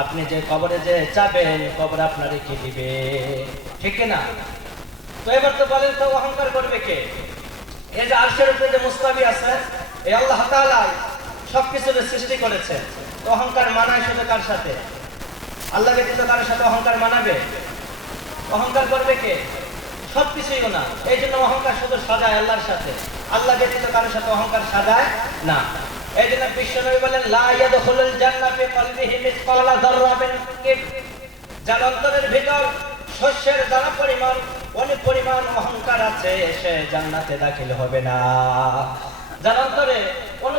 আপনি যে কবরে যে যাবেন কবর আপনারে কি দিবে, ঠিক না? তো এবার তো বলেন তো অহংকার করবে কে? এই যে আরশের উপরে যে মুস্তাবি আছে, এই আল্লাহ তাআলা সবকিছুর সৃষ্টি করেছে। তো অহংকার মানায় শুধু কার সাথে? আল্লাহ ব্যতীত কারোর সাথে অহংকার মানাবে? অহংকার করবে কে? সবকিছুই না। এই জন্য অহংকার শুধু সাজায় আল্লাহর সাথে, আল্লাহ ব্যতীত কারোর সাথে অহংকার সাজায় না। এই জন্য বিশ্বনবী বলেন লা ইয়াদখুলুল জান্নাত ফি কলবিহি মিসকালা যাররাতিন কিবর, যার অন্তরের ভিতর শস্যের দানা পরিমাণ পরিমাণ অহংকার আছে সে জান্নাতে দাখিল হবে না। যার অন্তরে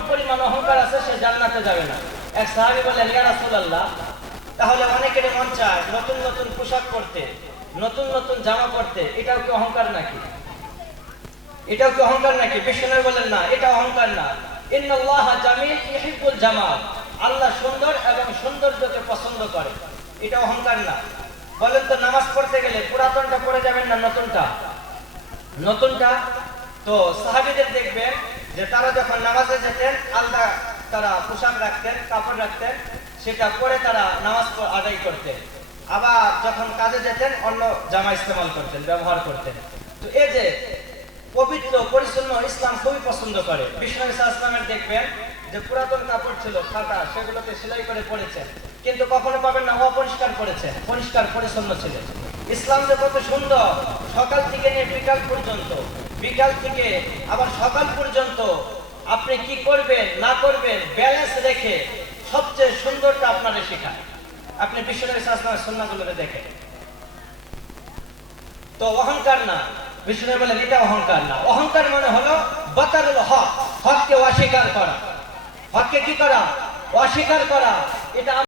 পরিমাণ অহংকার আছে সে জান্নাতে যাবে না। এক সাহাবী বললেন ইয়া রাসূলুল্লাহ, তাহলে অনেকের মন চায় নতুন নতুন পোশাক পরতে, নতুন নতুন জামা পরতে, এটাও কি অহংকার নাকি? এটাও কি অহংকার নাকি? বিশ্বনবী বলেন না, এটা অহংকার না। ইন্নাল্লাহা জামিল ইউহিব্বুল জামাল, আল্লাহ সুন্দর এবং সৌন্দর্যকে পছন্দ করে, এটা অহংকার না। বলেন তো নামাজ পড়তে গেলে পুরাতনটা পড়ে যাবেন না নতুনটা? নতুনটা। তো সাহাবীদের দেখবেন যে তারা যখন নামাজে যেতেন আলাদা তারা পোশাক রাখতেন, কাপড় রাখতেন, সেটা পরে তারা নামাজ আদায় করতেন। আবার যখন কাজে যেতেন অন্য জামা ইস্তেমাল করতেন, ব্যবহার করতেন। তো এই যে পবিত্র পরিচ্ছন্ন ইসলাম খুবই পছন্দ করে। বিশ্বনবী সাল্লাল্লাহু আলাইহি ওয়াসাল্লামের দেখবেন যে পুরাতন কাপড় ছিল ফাটা, সেগুলোতে সেলাই করে পরেছেন, কিন্তু কখনো পাবেন না অপরিষ্কার করেছেন, পরিষ্কার পরিচ্ছন্ন ছিল। ইসলাম যে কত সুন্দর, সকাল থেকে নিয়ে বিকাল পর্যন্ত, বিকাল থেকে আবার সকাল পর্যন্ত আপনি কি করবেন না করবেন ব্যালেন্স রেখে সবচেয়ে সুন্দরটা আপনারে শেখায়। আপনি বিশ্বনবী সাল্লাল্লাহু আলাইহি ওয়াসাল্লামের সুন্নাহগুলো দেখেন। তো অহংকার না, বিষ্ণু বলেন এটা অহংকার না। অহংকার মানে হলো বাতারুল হক, হককে অস্বীকার করা। হককে কি করা? অস্বীকার করা। এটা